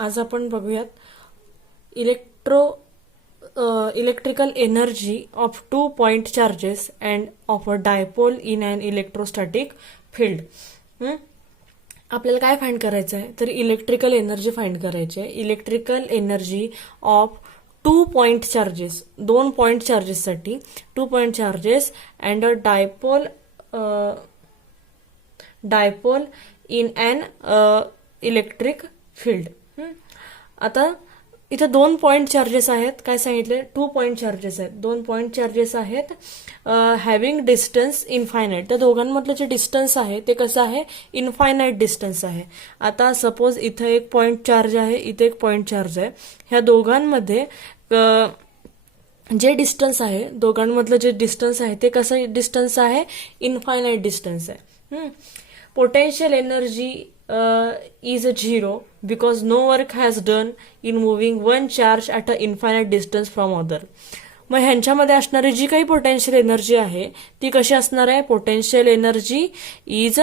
आज आपण बघूयात electrical energy of 2 point charges and of a dipole in an electrostatic field. आपल्याला काय फाइंड करायचं आहे तर इलेक्ट्रिकल एनर्जी फाइंड करायची आहे. Electrical energy of 2 point charges, 2 point चार्जेससाठी 2 point charges and a dipole in an electric field. आता इथं 2 point चार्जेस आहेत. काय सांगितले? 2 point चार्जेस आहेत. 2 point चार्जेस आहेत हॅव्हिंग डिस्टन्स इनफायनाईट. त्या दोघांमधलं जे डिस्टन्स आहे ते कसं आहे? इनफायनाईट डिस्टन्स आहे. आता सपोज इथं एक पॉइंट चार्ज आहे, इथे एक पॉइंट चार्ज आहे. ह्या दोघांमध्ये जे डिस्टन्स आहे, दोघांमधलं जे डिस्टन्स आहे ते कसं डिस्टन्स आहे? इनफायनाईट डिस्टन्स आहे. Potential energy is 0 because no work has done in moving one charge at an infinite distance from other. मग ह्यांच्यामध्ये असणारी जी काही पोटेन्शियल एनर्जी आहे ती कशी असणार आहे? Potential energy is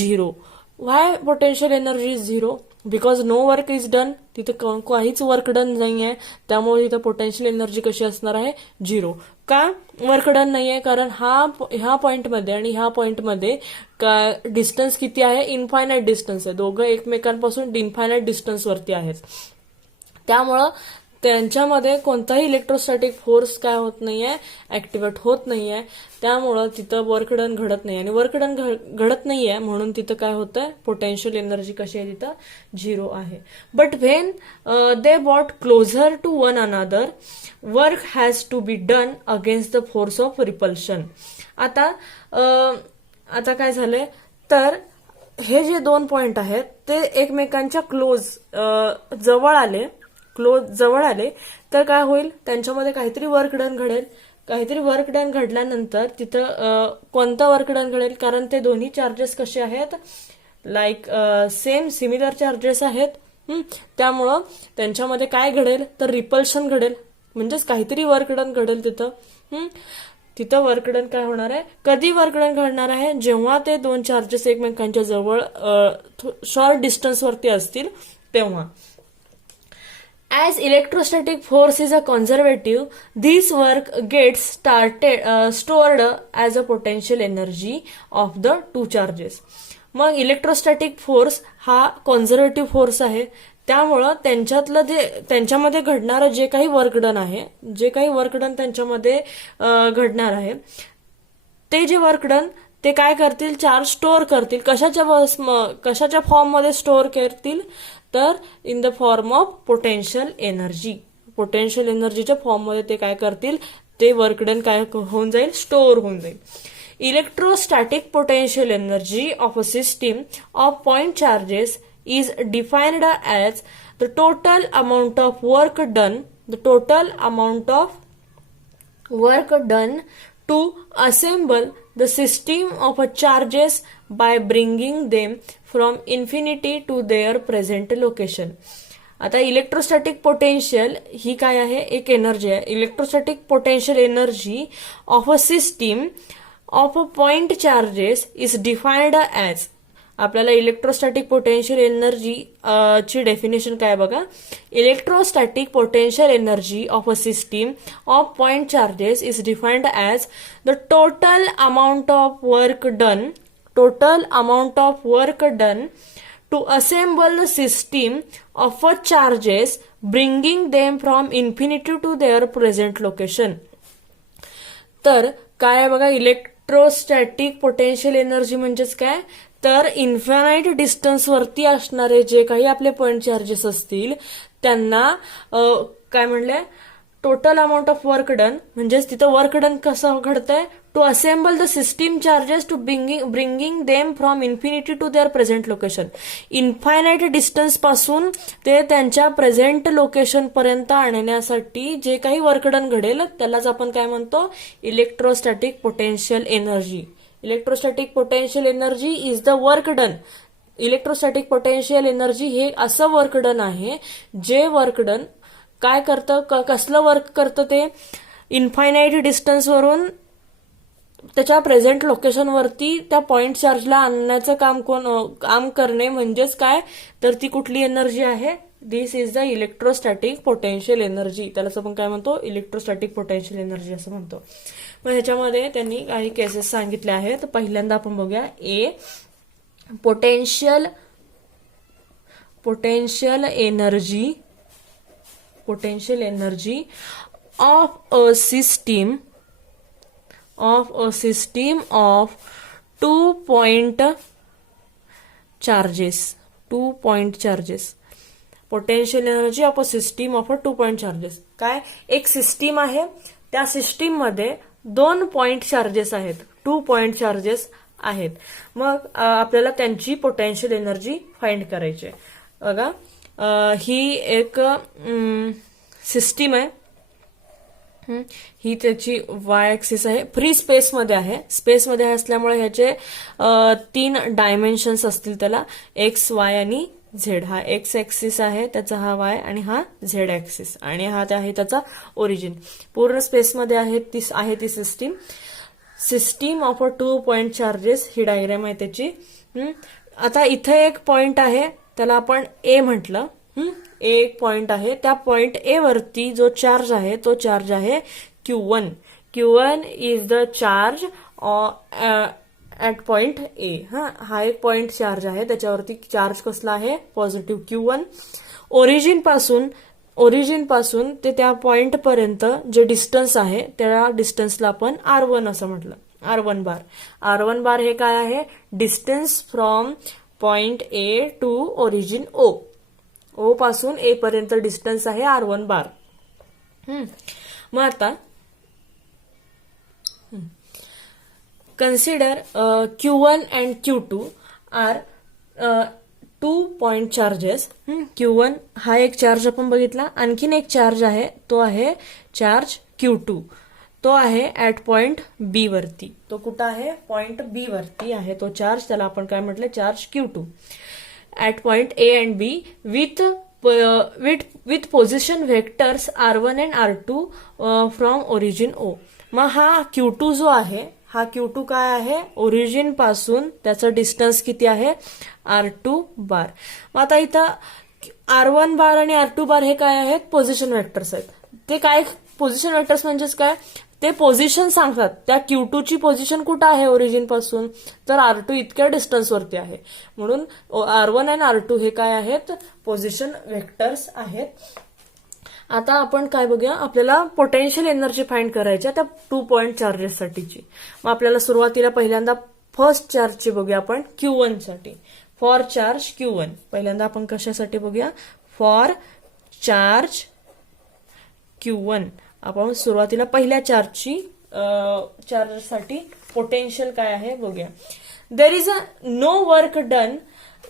0. Why potential energy is 0? Because no work is done. तिथे काहीच वर्क डन नाही आहे, त्यामुळे तिथं पोटेन्शियल एनर्जी कशी असणार आहे? 0. का वर्क डन नाही आहे? कारण ह्या पॉइंटमध्ये आणि ह्या पॉइंटमध्ये डिस्टन्स किती आहे? इनफायनाईट डिस्टन्स आहे. दोघं एकमेकांपासून इनफायनाईट डिस्टन्सवरती आहेत. त्यामुळं त्यांच्यामध्ये कोणताही इलेक्ट्रोस्टॅटिक फोर्स काय होत नाहीये? ऍक्टिव्हेट होत नाहीये. त्यामुळं तिथं वर्क डन घडत नाही, आणि वर्क डन घडत नाहीये म्हणून तिथं काय होतंय? पोटेन्शियल एनर्जी कशी आहे? तिथं 0 आहे. But when they brought closer to one another work has to be done against the force of repulsion. आता काय झालंय तर हे जे 2 पॉइंट आहेत ते एकमेकांच्या जवळ आले तर काय होईल? त्यांच्यामध्ये काहीतरी वर्क डन घडेल. काहीतरी वर्क डन घडल्यानंतर तिथं कोणतं वर्क डन घडेल? कारण ते दोन्ही चार्जेस कसे आहेत? लाईक सिमिलर चार्जेस आहेत. त्यामुळं त्यांच्यामध्ये काय घडेल तर रिपल्शन घडेल. म्हणजेच काहीतरी वर्क डन घडेल तिथं वर्क डन काय होणार आहे? कधी वर्क डन घडणार आहे? जेव्हा ते 2 चार्जेस एकमेकांच्या जवळ शॉर्ट डिस्टन्सवरती असतील तेव्हा. As electrostatic force is a conservative, this work gets stored as a potential energy of the 2 charges. मग इलेक्ट्रोस्टॅटिक फोर्स हा कॉन्झर्वेटिव्ह फोर्स आहे. त्यामुळं त्यांच्यामध्ये घडणारं जे काही वर्क डन त्यांच्यामध्ये घडणार आहे ते जे वर्क डन ते काय करतील? चार्ज स्टोअर करतील. कशाच्या फॉर्ममध्ये स्टोअर करतील? तर in the form of potential energy. Potential एनर्जीच्या फॉर्ममध्ये ते काय करतील? ते वर्क डन काय होऊन जाईल? स्टोअर होऊन जाईल. Electrostatic potential energy of a system of point charges is defined as the total amount of work done to assemble the system of charges by bringing them from infinity to their present location. आता electrostatic potential ही काय आहे? एक energy आहे. Electrostatic potential energy of a system of a point charges is defined as. आपल्याला electrostatic potential energy ची definition काय बघा? Electrostatic potential energy of a system of point charges is defined as the total amount of work done to assemble the system of a charges bringing them from infinity to their present location. तर काय आहे बघा? Electrostatic potential energy म्हणजेच काय? तर infinite डिस्टन्सवरती असणारे जे काही आपले पॉइंट चार्जेस असतील त्यांना काय म्हणलंय? Total amount of work done. म्हणजेच तिथं वर्क डन कसं घडतंय? To assemble the system charges to bringing them from infinity to their present location. Infinite distance पासून ते त्यांच्या प्रेझेंट लोकेशन पर्यंत आणण्यासाठी जे काही वर्क डन घडेल त्यालाच आपण काय म्हणतो? Electrostatic potential energy. Electrostatic potential energy is the work done. Electrostatic potential energy हे असं वर्क डन आहे जे वर्क डन काय करतं? कसलं वर्क करतं ते? इन्फायनाईट डिस्टन्सवरून त्याच्या प्रेझेंट लोकेशनवरती त्या पॉइंट चार्जला आणण्याचं काम करणे म्हणजेच काय? तर ती कुठली एनर्जी आहे? This is the electrostatic potential energy. त्यालाच आपण काय म्हणतो, इलेक्ट्रोस्टॅटिक पोटेन्शियल एनर्जी असं म्हणतो. मग ह्याच्यामध्ये त्यांनी काही केसेस सांगितले आहेत. पहिल्यांदा आपण बघूया, A potential energy of a system of 2 point charges. Potential energy of a system of a 2 point charges. काय, एक सिस्टीम आहे, त्या सिस्टीम मध्ये 2 point चार्जेस आहेत, 2 point चार्जेस आहेत. मग आपल्याला त्यांची पोटेन्शियल एनर्जी फाइंड करायची आहे. बघा, ही एक सिस्टीम आहे, ही त्याची वाय ऍक्सिस आहे, फ्री स्पेसमध्ये आहे. स्पेसमध्ये असल्यामुळे ह्याचे 3 डायमेन्शन्स असतील त्याला, एक्स, वाय आणि झेड. हा एक्स ऍक्सिस आहे त्याचा, हा वाय, आणि हा झेड ऍक्सिस, आणि हा आहे त्याचा ओरिजिन. पूर्ण स्पेसमध्ये आहे ती system of a 2 point charges. He diagram आहे त्याची. आता इथे एक पॉइंट आहे, त्याला आपण ए म्हटलं. एक पॉइंट आहे, त्या पॉइंट ए वरती जो चार्ज आहे तो चार्ज आहे Q1. Q1 is the charge at point A. हा एक पॉइंट चार्ज आहे, त्याच्यावरती चार्ज कसला आहे, पॉझिटिव्ह Q1. ओरिजिन पासून ते त्या पॉइंट पर्यंत जे डिस्टन्स आहे त्या डिस्टन्सला आपण R1 असं म्हटलं, R1 बार. R1 बार हे काय आहे, distance from point A to origin O. O पासून A पर्यंत डिस्टन्स आहे R1 बार. मग आता consider Q1 and Q2 are 2 point charges. Q1 हा एक चार्ज आपण बघितला. आणखीन एक चार्ज आहे, तो आहे चार्ज Q2. तो आहे ऍट पॉइंट बी वरती. तो कुठं आहे, पॉइंट बी वरती आहे तो चार्ज. त्याला आपण काय म्हटलं, charge Q2 at point A and B with position vectors R1 and R2 from origin O. मग हा Q2 जो आहे, हा Q2 काय आहे, ओरिजिन पासून त्याचं डिस्टन्स किती आहे, R2 बार. मग आता इथं R1 बार आणि R2 बार हे काय आहेत, पोझिशन व्हेक्टर्स आहेत. ते काय, पोझिशन व्हेक्टर्स म्हणजेच काय, ते पोझिशन सांगतात. त्या Q2 ची पोझिशन कुठं आहे ओरिजिन पासून, तर R2 इतक्या डिस्टन्सवरती आहे. म्हणून R1 आणि R2 हे काय आहेत, पोझिशन व्हेक्टर्स आहेत. आता आपण काय बघूया, आपल्याला पोटेन्शियल एनर्जी फाइंड करायची त्या 2 point चार्जेस साठीची. मग आपल्याला सुरुवातीला पहिल्यांदा फर्स्ट चार्जची बघूया आपण, Q1 साठी. फॉर चार्ज Q1 पहिल्यांदा आपण कशासाठी बघूया, फॉर चार्ज Q1 आपण सुरुवातीला पहिल्या चार्जसाठी पोटेन्शियल काय आहे बघूया. There is no work done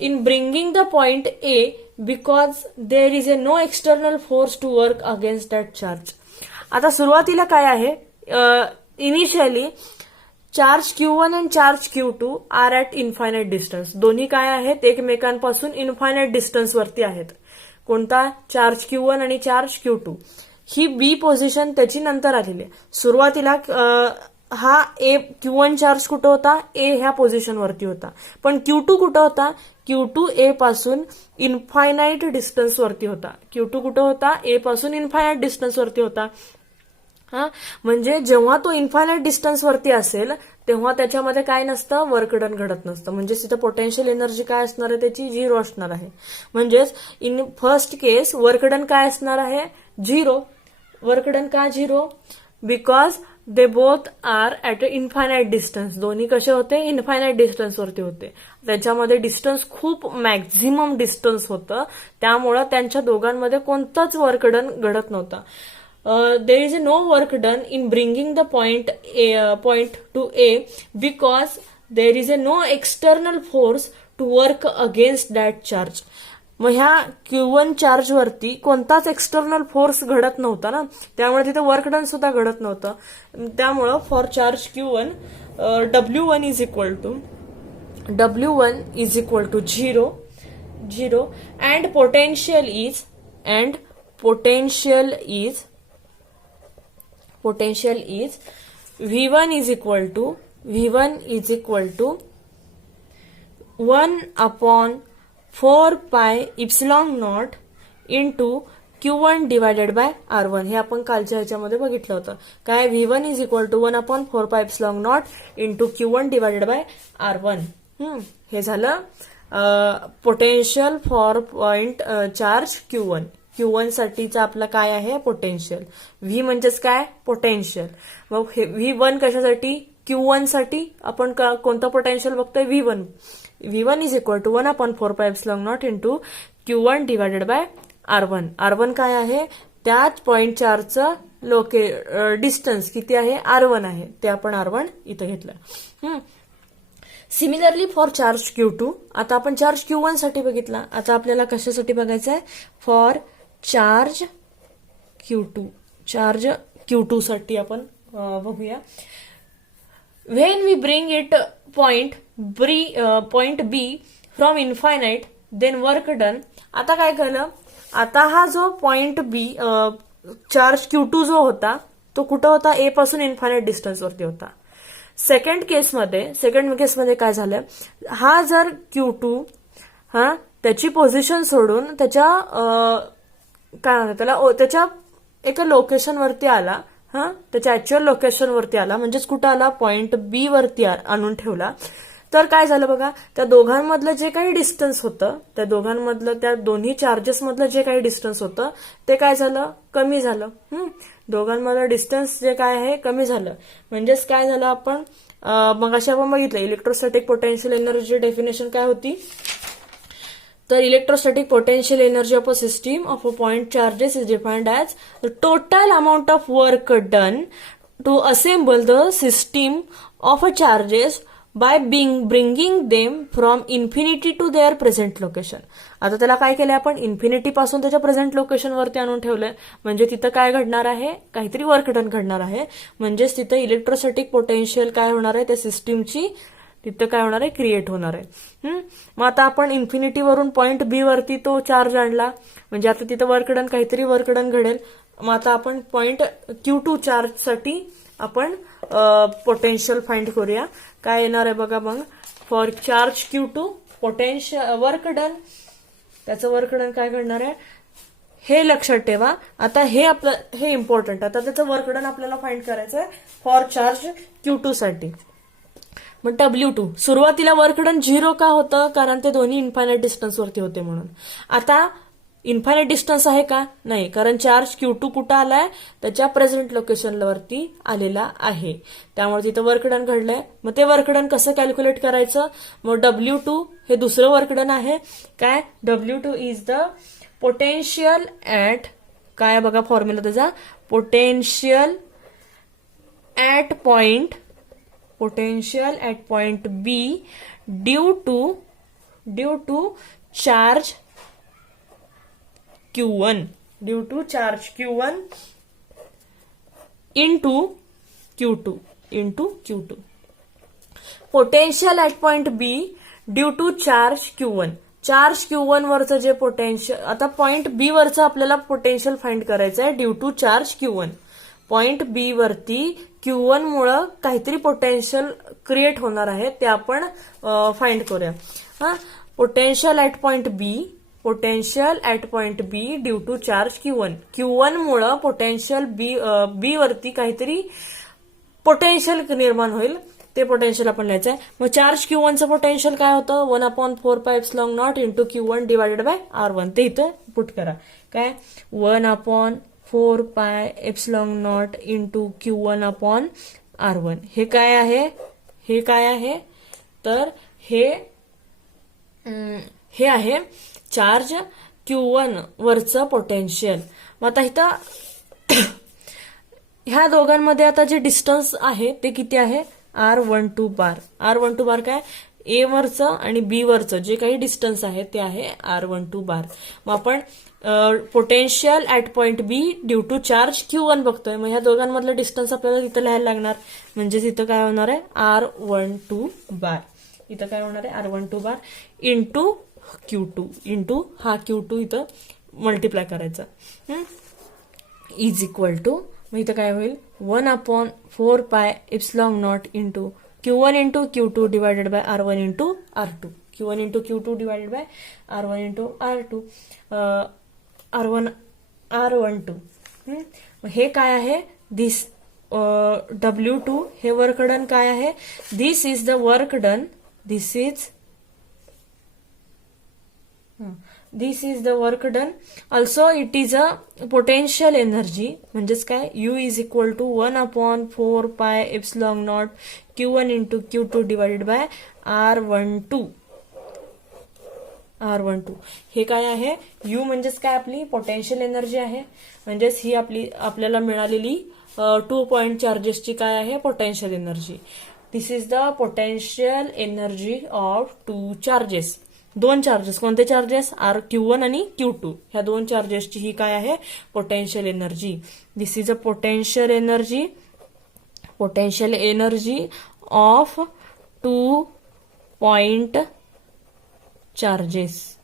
in bringing the point A because there is no external force to work against that charge. आता सुरुवातीला काय आहे, इनिशियली चार्ज Q1 आणि charge Q2 are at infinite distance. दोन्ही काय आहेत, एकमेकांपासून इन्फायनाइट डिस्टन्स वरती आहेत. कोणता, चार्ज Q1 आणि चार्ज Q2. ही बी पोझिशन त्याची नंतर आलेली आहे. सुरुवातीला हा ए Q1 चार्ज कुठं होता, ए ह्या पोझिशन वरती होता. पण Q2 कुठं होता, Q2 ए पासून इन्फायनाइट डिस्टन्स वरती होता. Q2 कुठं होता, ए पासून इन्फायनाइट डिस्टन्स वरती होता. म्हणजे जेव्हा तो इन्फायनाइट डिस्टन्स वरती असेल तेव्हा त्याच्यामध्ये काय नसतं, वर्क डन घडत नसतं. म्हणजेच तिथं पोटेन्शियल एनर्जी काय असणार आहे, त्याची 0 असणार आहे. म्हणजेच in first case work done काय असणार आहे, 0. वर्क डन का 0, because they both are at a infinite distance. दोन्ही कसे होते, इन्फायनाइट डिस्टन्स वरती होते. त्याच्यामध्ये डिस्टन्स खूप मॅक्झिमम डिस्टन्स होतं, त्यामुळं त्यांच्या दोघांमध्ये कोणताच वर्क डन घडत नव्हता. there is no work done in bringing the point to A because there is no external force to work against that charge. मग ह्या Q1 चार्ज वरती कोणताच एक्सटर्नल फोर्स घडत नव्हता ना, त्यामुळे तिथे वर्क डन सुद्धा घडत नव्हतं. त्यामुळं for charge Q1 W1 is equal to 0 and potential is V1 is equal to 1 upon 4 pi epsilon naught into Q1 divided by R1. हे आपण कालच्या ह्याच्यामध्ये बघितलं होतं. काय V1 is equal to 1/4πε0 into Q1 divided by R1. हे झालं potential for point charge Q1. Q1 साठीचा आपला काय आहे पोटेन्शियल. V म्हणजेच काय पोटेन्शियल. मग हे V1 कशासाठी Q1 साठी आपण कोणतं पोटेन्शियल बघतोय V1. V1 is equal to 1/4πε0 into Q1 divided by R1. R1 काय आहे त्याच पॉइंट चार्जचं डिस्टन्स किती आहे R1 आहे ते आपण R1 इथं घेतलं. Similarly for charge Q2. आता आपण चार्ज Q1 साठी बघितला. आता आपल्याला कशासाठी बघायचं आहे for charge Q2. Charge Q2 साठी आपण बघूया. When we bring it point B from infinite then work done. आता काय केलं आता हा जो पॉइंट B चार्ज Q2 जो होता तो कुठं होता A पासून इन्फायनाइट डिस्टन्स वरती होता. सेकंड केसमध्ये काय झालं हा जर Q2 त्याची पोझिशन सोडून त्याच्या काय म्हणतात त्याला त्याच्या एका लोकेशन वरती आला. त्याच्या ऍक्च्युअल लोकेशन वरती आला म्हणजेच कुठं आला पॉइंट B वरती आणून ठेवला. तर काय झालं बघा त्या दोघांमधलं जे काही डिस्टन्स होतं त्या दोन्ही चार्जेस मधलं जे काही डिस्टन्स होतं ते काय झालं कमी झालं. दोघांमधलं डिस्टन्स जे काय आहे कमी झालं. म्हणजेच काय झालं आपण मगाशी आपण बघितलं इलेक्ट्रोस्टॅटिक पोटेन्शियल एनर्जी डेफिनेशन काय होती. तर electrostatic potential energy of a system of a point charges is defined as the total amount of work done to assemble the system of a charges by bringing them from infinity to their present location. आता त्याला काय केलंय आपण infinity पासून त्याच्या present location वरती आणून ठेवलंय. म्हणजे तिथं काय घडणार आहे काहीतरी वर्क डन घडणार आहे. म्हणजेच तिथं इलेक्ट्रोस्टॅटिक पोटेन्शियल काय होणार आहे त्या सिस्टीमची तिथं काय होणार आहे क्रिएट होणार आहे. मग आता आपण इन्फिनिटी वरून पॉइंट B वरती तो चार्ज आणला म्हणजे आता तिथं वर्क डन काहीतरी वर्क डन घडेल. मग आता आपण पॉइंट Q2 चार्ज साठी आपण पोटेन्शियल फाइंड करूया. काय येणार आहे बघा मग for charge Q2 potential work done त्याचं वर्क डन काय घडणार आहे हे लक्षात ठेवा. आता हे इम्पॉर्टंट. आता त्याचं वर्क डन आपल्याला फाइंड करायचं आहे फॉर चार्ज Q2 साठी. मग W2 सुरुवातीला वर्क डन 0 का होतं कारण ते दोन्ही इन्फायनाइट डिस्टन्स वरती होते म्हणून. आता इन्फायनाइट डिस्टन्स आहे का नाही कारण चार्ज Q2 कुठं आलाय त्याच्या प्रेझेंट लोकेशन वरती आलेला आहे. त्यामुळे तिथं वर्क डन घडलंय. मग ते वर्क डन कसं कॅल्क्युलेट करायचं मग W2 हे दुसरं वर्क डन आहे. काय W2 is the potential at काय बघा फॉर्म्युला त्याचा potential at point B due to charge Q1 into Q2 potential at point B due to charge Q1. Charge Q1 वरचं जे पोटेन्शियल आता पॉइंट B वरचं आपल्याला पोटेन्शियल फाइंड करायचं आहे due to charge Q1. Point B वरती Q1 मुळे काहीतरी पोटेन्शियल क्रिएट होणार आहे ते आपण फाइंड करूया. Potential at point B due to charge Q1 मुळे पोटेन्शियल B वरती काहीतरी पोटेन्शियल निर्माण होईल ते पोटेन्शियल आपण लिहायचं आहे. मग चार्ज Q1चं पोटेन्शियल काय होतं 1/4πε0 into Q1 divided by R1. ते इथं पुट करा. काय 1/4πε0 इंटू Q1 अपॉन R1. हे काय आहे तर हे आहे चार्ज Q1 वरचं पोटेन्शियल. मग आता इथं ह्या दोघांमध्ये आता जे डिस्टन्स आहे ते किती आहे R12 बार काय A वरचं आणि B वरचं जे काही डिस्टन्स आहे ते आहे R12 बार. मग आपण potential at point B due to charge Q1 बघतोय. मग ह्या दोघांमधलं डिस्टन्स आपल्याला तिथं लिहायला लागणार म्हणजे तिथं काय होणार आहे R12 बार. इथं काय होणार आहे R12 bar into Q2 into हा Q2 इथं मल्टिप्लाय करायचा इज इक्वल टू मग इथं काय होईल 1/4πε0 into Q1 into Q2 divided by R1 into R2. Q1 into Q2 divided by R1 into R2. R12. हे काय आहे, दिस W2 हे वर्क डन काय आहे, this is the work done, this is the work done. Also it is a potential energy, म्हणजेच काय, U is equal to 1/4 pi epsilon naught Q1 into Q2 divided by R12. हे काय आहे, U म्हणजेच काय, आपली पोटेन्शियल एनर्जी आहे, म्हणजेच ही आपल्याला मिळालेली 2 पॉइंट चार्जेसची काय आहे, potential energy. This is the potential energy of 2 charges. 2 charges, कोणते चार्जेस, Q1 आणि Q2, ह्या 2 चार्जेसची ही काय आहे, potential energy. This is a potential energy of 2 point charges.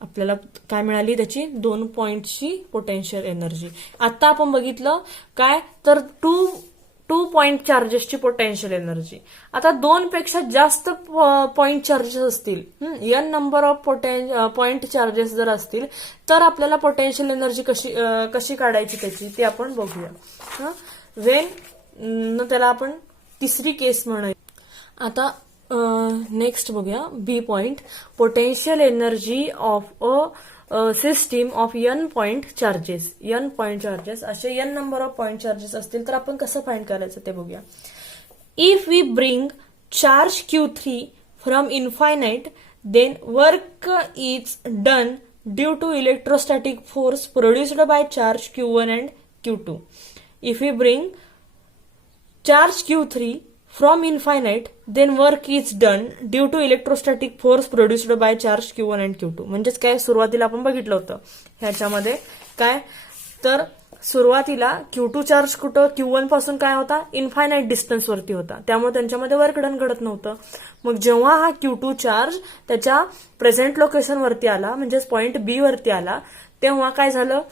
आपल्याला काय मिळाली, त्याची 2 पॉइंटची पोटेन्शियल एनर्जी. आता आपण बघितलं काय, तर 2 पॉइंट चार्जेसची पोटेन्शियल एनर्जी. आता 2 पेक्षा जास्त पॉइंट चार्जेस असतील, n number of point charges जर असतील, तर आपल्याला पोटेन्शियल एनर्जी कशी काढायची त्याची, ते आपण बघूया. त्याला आपण तिसरी केस म्हणूया. आता नेक्स्ट बघूया, B point, potential energy of a system of n point charges. n point charges, असे n number of point charges असतील तर आपण कसं फाइंड करायचं ते बघूया. If we bring charge Q3 from infinite, then work is done due to electrostatic force produced by charge Q1 and Q2. If we bring charge Q3 from infinite, then work is done due to electrostatic force produced by charge Q1 and Q2. म्हणजेच काय, सुरुवातीला आपण बघितलं होतं ह्याच्यामध्ये काय, तर सुरुवातीला Q2 चार्ज कुठं, Q1 पासून काय होता, इन्फायनाइट डिस्टन्स वरती होता, त्यामुळे त्यांच्यामध्ये वर्क डन घडत नव्हतं. मग जेव्हा हा Q2 चार्ज त्याच्या प्रेझेंट लोकेशन वरती आला, म्हणजेच पॉइंट बी वरती आला, तेव्हा काय झालं,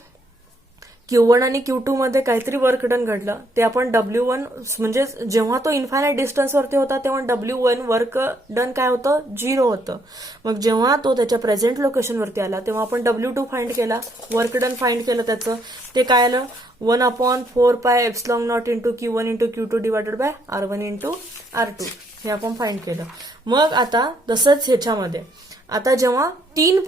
Q1 आणि Q2 मध्ये काहीतरी वर्क डन घडलं, ते आपण W1, म्हणजे जेव्हा तो इन्फायनाइट डिस्टन्स वरती होता तेव्हा W1 वर्क डन काय होतं, 0 होतं. मग जेव्हा तो त्याच्या प्रेझेंट लोकेशन वरती आला तेव्हा आपण W2 फाइंड केला, वर्क डन फाइंड केलं त्याचं, ते काय आलं, 1/4 pi epsilon not into Q1 into Q2 divided bye R1 into R2, हे आपण फाइंड केलं. मग आता तसंच ह्याच्यामध्ये, आता जेव्हा 3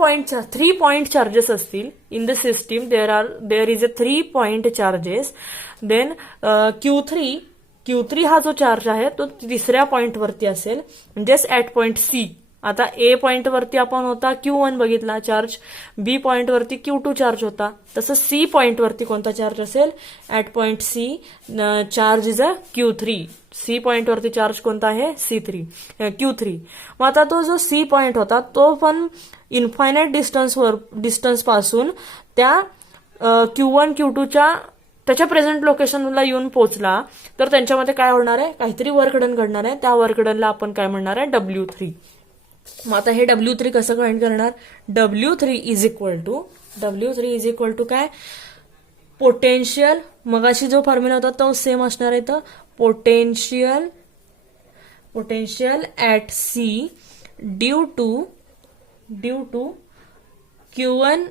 पॉइंट चार्जेस असतील in the system, there is a 3 point charges, then Q3 हा जो चार्ज आहे तो तिसऱ्या पॉइंट वरती असेल, म्हणजेच ऍट पॉइंट सी. आता ए पॉइंट वरती आपण होता Q1 बघितला चार्ज, बी पॉइंट वरती Q2 चार्ज होता, तसं सी पॉइंट वरती कोणता चार्ज असेल, at point C charge is a Q3. C point वरती चार्ज कोणता आहे, Q3. मग आता तो जो सी पॉइंट होता तो पण इन्फायनाइट डिस्टन्स पासून त्या Q1 Q2च्या त्याच्या प्रेझेंट लोकेशनला येऊन पोहोचला, तर त्यांच्यामध्ये काय होणार आहे, काहीतरी वर्क डन घडणार आहे, त्या वर्क डनला आपण काय म्हणणार आहे, W3. मग आता हे W3 कसं फाइंड करणार, W3 इज इक्वल टू काय, पोटेन्शियल, मगाशी जो फॉर्म्युला होता तो सेम असणार आहे, तर potential at C due to Q1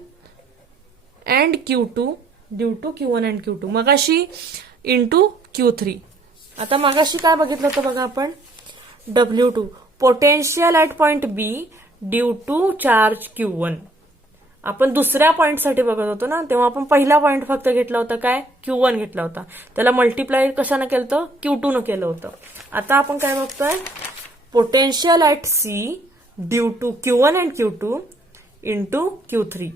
and Q2, मगाशी इंटू Q3. आता मगाशी काय बघितलं होतं बघा आपण, W2 potential at point B due to charge Q1. आपण दुसऱ्या पॉइंटसाठी बघत होतो ना, तेव्हा आपण पहिला पॉइंट फक्त घेतला होता, काय, Q1 घेतला होता, त्याला मल्टिप्लाय कशानं केलं होतं, Q2 केलं होतं. आता आपण काय बघतोय, potential at C due to Q1 and Q2 into Q3.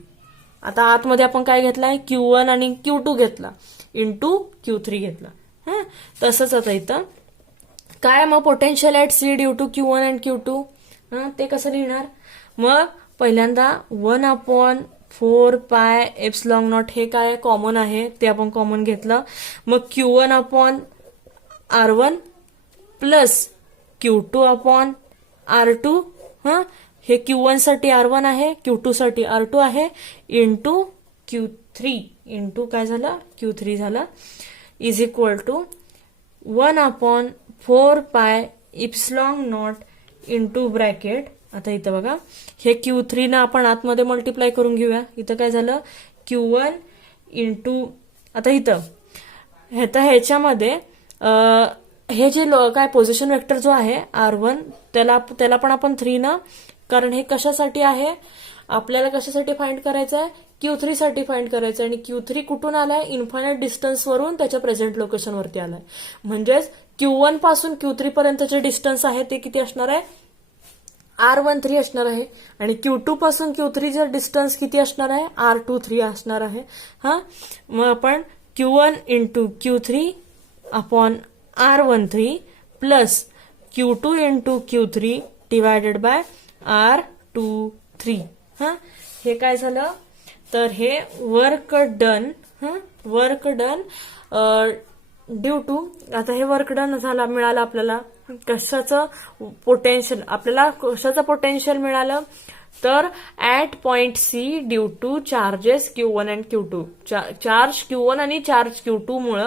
आता आतमध्ये आपण काय घेतलाय, Q1 आणि Q2 घेतला, इंटू Q3 घेतला. तसंच आता इथं काय, मग potential at C due to Q1 and Q2, ते कसं लिहिणार, मग पहिल्यांदा 1/4 पाय एप्सिलॉन नॉट, हे काय कॉमन आहे ते आपण कॉमन घेतलं, मग Q1/R1 प्लस Q2/R2, हे Q1 साठी R1 आहे, Q2 साठी R2 आहे, इंटू Q3, इंटू काय झाला, Q3 झाला, is equal to 1/4 pi epsilon not into bracket आता इथं बघा, हे Q3 ना आपण आतमध्ये मल्टिप्लाय करून घेऊया. इथं काय झालं, Q1 इंटू, आता इथं ह्याच्यामध्ये हे जे काय पोझिशन वेक्टर जो आहे R1, त्याला पण आपण 3 ना, कारण हे कशासाठी आहे, आपल्याला कशासाठी फाइंड करायचं आहे, Q3 साठी फाइंड करायचं आहे. आणि Q3 कुठून आलाय, इन्फायनाइट डिस्टन्स वरून त्याच्या प्रेझेंट लोकेशन वरती आलाय. म्हणजेच Q1 पासून Q3 पर्यंतचे डिस्टन्स आहे ते किती असणार आहे, R13 असणार आहे. आणि Q2 पासून Q3 चे डिस्टन्स किती असणार आहे, R23 असणार आहे. हा, मग आपण Q1 into Q3 upon R13 plus Q2 into Q3 divided by R23. हा, हे काय झालं, तर हे work done, work done due to, आता हे वर्क डन मिळालं आपल्याला कशाचं पोटेन्शियल, आपल्याला कशाचं पोटेन्शियल मिळालं, तर at point C due to charges Q1 and Q2, charge Q1 आणि चार्ज Q2 मुळे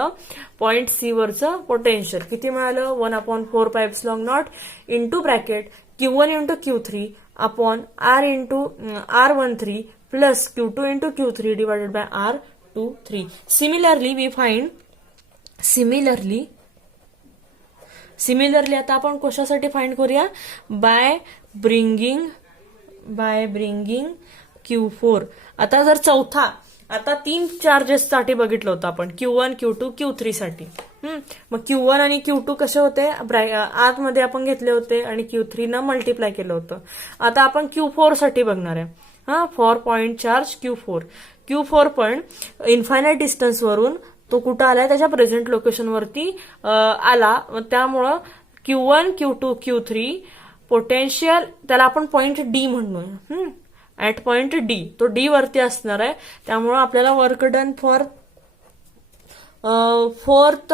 पॉइंट सी वरचं पोटेन्शियल किती मिळालं, 1/4πε0 into bracket Q1 into Q3 upon R13 plus Q2 into Q3 divided by R23. Similarly we find, similarly आता आपण कशासाठी find करूया, by bringing Q4. आता जर चौथा, आता 3 चार्जेस साठी बघितलं होतं आपण, Q1, Q2, Q3 साठी. मग Q1 आणि Q2 कसे होते, आतमध्ये आपण घेतले होते आणि Q3 न मल्टिप्लाय केलं होतं. आता आपण Q4 साठी बघणार आहे. हा, फॉर पॉइंट चार्ज Q4 पण इन्फायनाइट डिस्टन्स वरून तो कुठं आलाय, त्याच्या प्रेझेंट लोकेशन वरती आला. त्यामुळं Q1, Q2, Q3 पोटेन्शियल, त्याला आपण पॉइंट डी म्हणूया, ऍट पॉइंट डी, तो डी वरती असणार आहे. त्यामुळं आपल्याला work done for fourth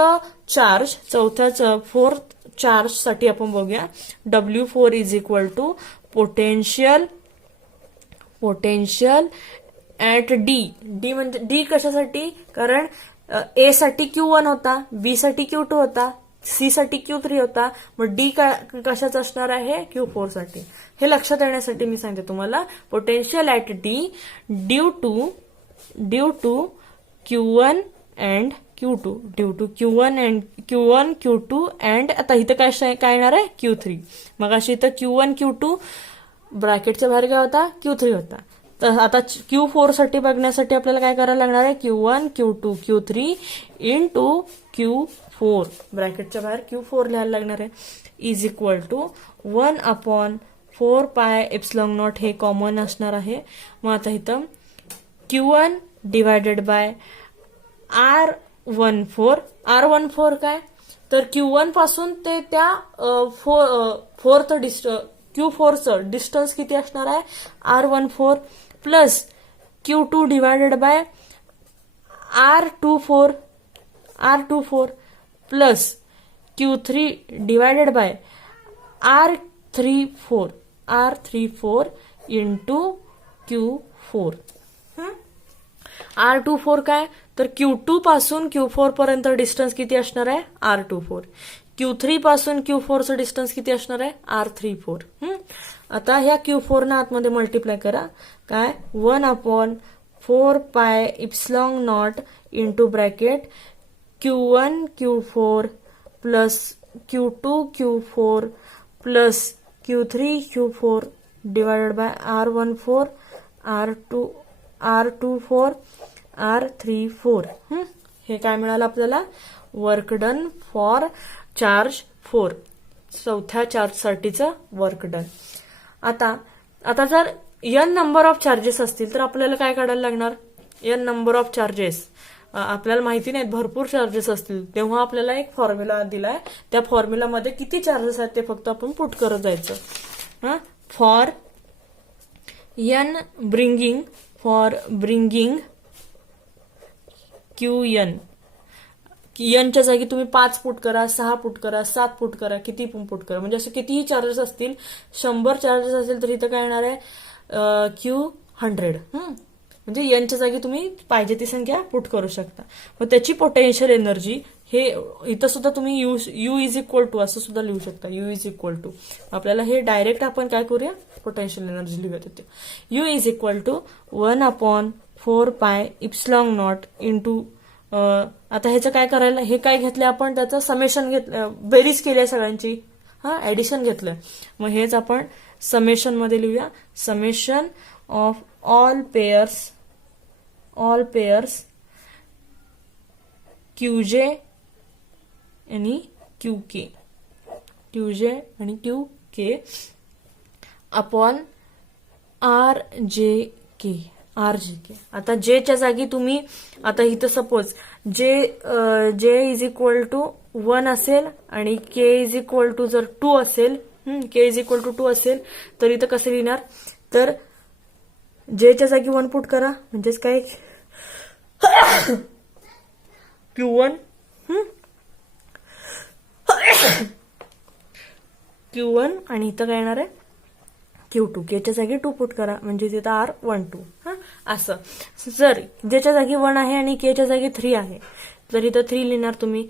charge साठी आपण बघूया, W4 is equal to potential at D म्हणजे डी कशासाठी, कारण ए साठी Q1 होता, बी साठी Q2 होता, सी साठी Q3 होता, मग डी कशाचं असणार आहे, Q4 साठी. हे लक्षात येण्यासाठी मी सांगते तुम्हाला, potential at D due to Q1 and Q2, due to Q1 Q2 and, आता इथं काय येणार आहे, Q3. मग अशी इथं Q1 Q2 ब्रॅकेटच्या बाहेर काय होता, Q3 होता. तर आता Q4 साठी बघण्यासाठी आपल्याला काय करायला लागणार आहे, Q1 Q2 Q3 into Q4, ब्रॅकेटच्या बाहेर Q4 लिहायला लागणार आहे, इज इक्वल टू 1/4πε0, हे कॉमन असणार आहे. मग आता इथं Q1 डिवायडेड बाय R14 काय, तर Q1 पासून ते त्या Q4चं डिस्टन्स किती असणार आहे, R14 plus Q2 divided bye R24 plus Q3 divided bye R34 into Q4. R24 काय, तर Q2 पासून Q4 पर्यंत डिस्टन्स किती असणार आहे, R24. Q3 पासून Q4चं डिस्टन्स किती असणार आहे, R34. आता ह्या Q4 ना आतमध्ये मल्टिप्लाय करा, काय 1/4πε0 into bracket Q1 Q4 plus Q2 Q4 plus Q3 Q4 divided by R14 R24 R34. हे काय मिळालं आपल्याला, वर्क डन फॉर चार्ज 4, चौथ्या चार्ज साठीचं वर्क डन. आता जर n नंबर ऑफ चार्जेस असतील तर आपल्याला काय काढायला लागणार, n नंबर ऑफ चार्जेस. आपल्याला माहिती नाहीत, भरपूर चार्जेस असतील, तेव्हा आपल्याला एक फॉर्म्युला दिलाय, त्या फॉर्म्युलामध्ये किती चार्जेस आहेत ते फक्त आपण पुट करत जायचं. फॉर ब्रिंगिंग Qn, च्या जागी तुम्ही 5 पुट करा, 6 पुट करा, 7 पुट करा, किती पण पुट करा, म्हणजे असे कितीही चार्जेस असतील, 100 चार्जेस असेल तर इथं काय येणार आहे, Q100. म्हणजे n च्या जागी तुम्ही पाहिजे ती संख्या पुट करू शकता. मग त्याची पोटेन्शियल एनर्जी हे इथं सुद्धा तुम्ही यू इज इक्वल टू असं सुद्धा लिहू शकता, यू इज इक्वल टू. आपल्याला हे डायरेक्ट आपण काय करूया, पोटेन्शियल एनर्जी लिहूया तिथे. U is equal to 1/4πε0 into, आता ह्याचं काय करायला, हे काय घेतलं आपण, त्याचं समेशन घेतलं, बेरीज केली आहे सगळ्यांची, हा ऍडिशन घेतलंय. मग हेच आपण समेशन मध्ये लिहूया. Summation of all pairs QJ आणि QK अपॉन RJK. आता जेच्या जागी तुम्ही, आता इथं सपोज जे इज इक्वल टू 1 असेल आणि K इज इक्वल टू जर 2 असेल, K इज इक्वल टू 2 असेल, तर इथं कसं लिहिणार, तर जेच्या जागी 1 पुट करा, म्हणजेच काय Q1 आणि इथं काय येणार आहे Q2. केच्या जागी 2 पुट करा, म्हणजे तिथं R12. असं. जर ज्याच्या जागी 1 आहे आणि केच्या जागी 3 आहे, तर इथं 3 लिहिणार तुम्ही,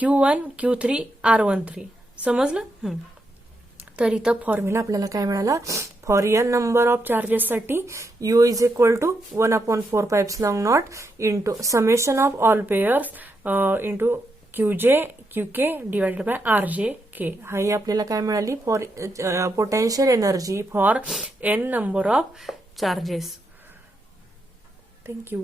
Q1 Q3 R13. समजलं? तर इथं फॉर्म्युला आपल्याला काय मिळाला, for real number of charges साठी U is equal to 1/4πε0 into summation of all pairs into QJ QK divided by RJK. ही आपल्याला काय मिळाली, for potential energy for n number of charges. Thank you.